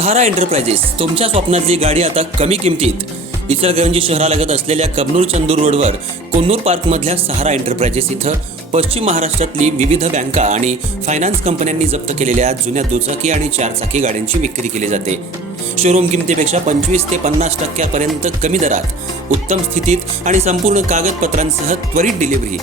सहारा enterprises तुमच्या स्वप्नातली गाडी आता कमी किमतीत. इचलकरंजी शहरालगत असलेल्या कबनूर चंदूर रोडवर कोन्नूर पार्कमधल्या सहारा एंटरप्राइजेस इथं पश्चिम महाराष्ट्रातली विविध बँका आणि फायनान्स कंपन्यांनी जप्त केलेल्या जुन्या दुचाकी आणि चारचाकी गाड्यांची विक्री केली जाते. शोरूम किमतीपेक्षा 25 ते 50% कमी दरात, उत्तम स्थितीत आणि संपूर्ण कागदपत्रांसह त्वरित डिलिव्हरी.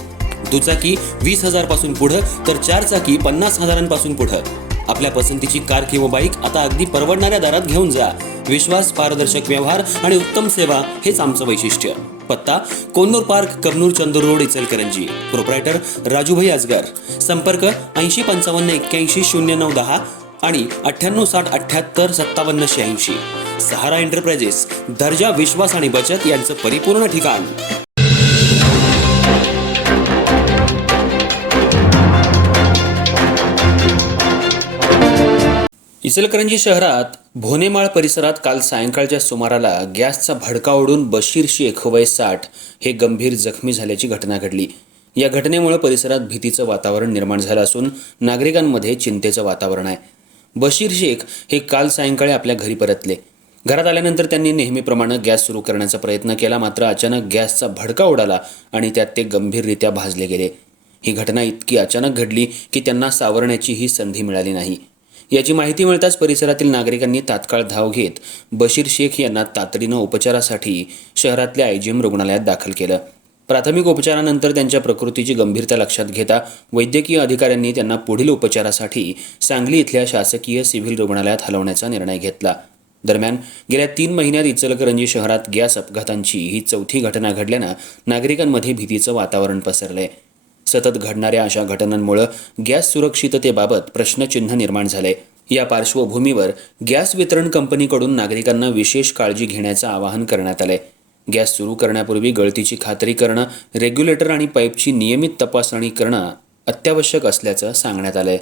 दुचाकी 20,000 पासून पुढे तर चारचाकी 50,000 पुढे. आपल्या पसंतीची कार किंवा बाईक आता अगदी परवडणाऱ्या दरात घेऊन जा. विश्वास, पारदर्शक व्यवहार आणि उत्तम सेवा हेच आमचं वैशिष्ट्य. पत्ता Konnur park, Kabnur Chandur road, Ichalkaranji. Proprietor Rajubhai Ajgar. संपर्क 8055810910 आणि 9860785786. सहारा एंटरप्राइजेस, दर्जा, विश्वास आणि बचत यांचं परिपूर्ण ठिकाण. इचलकरंजी शहरात भोनेमाळ परिसरात काल सायंकाळच्या सुमाराला गॅसचा भडका उडून बशीर शेख वय 60 हे गंभीर जखमी झाल्याची घटना घडली. या घटनेमुळे परिसरात भीतीचं वातावरण निर्माण झालं असून नागरिकांमध्ये चिंतेचं वातावरण आहे. बशीर शेख हे काल सायंकाळी आपल्या घरी परतले. घरात आल्यानंतर त्यांनी नेहमीप्रमाणे गॅस सुरू करण्याचा प्रयत्न केला, मात्र अचानक गॅसचा भडका उडाला आणि त्यात ते गंभीररित्या भाजले गेले. ही घटना इतकी अचानक घडली की त्यांना सावरण्याचीही संधी मिळाली नाही. याची माहिती मिळताच परिसरातील नागरिकांनी तात्काळ धाव घेत बशीर शेख यांना तातडीनं उपचारासाठी शहरातल्या आयजीएम रुग्णालयात दाखल केलं. प्राथमिक उपचारानंतर त्यांच्या प्रकृतीची गंभीरता लक्षात घेता वैद्यकीय अधिकाऱ्यांनी त्यांना पुढील उपचारासाठी सांगली इथल्या शासकीय सिव्हिल रुग्णालयात हलवण्याचा निर्णय घेतला. दरम्यान गेल्या 3 महिन्यात इचलकरंजी शहरात गॅस अपघातांची ही 4थी घटना घडल्यानं नागरिकांमध्ये भीतीचं वातावरण पसरलंय. सतत घडणाऱ्या अशा घटनांमुळे गॅस सुरक्षिततेबाबत प्रश्नचिन्ह निर्माण झाले. या पार्श्वभूमीवर गॅस वितरण कंपनीकडून नागरिकांना विशेष काळजी घेण्याचं आवाहन करण्यात आलंय. गॅस सुरू करण्यापूर्वी गळतीची खात्री करणं, रेग्युलेटर आणि पाईपची नियमित तपासणी करणं अत्यावश्यक असल्याचं सांगण्यात आलंय.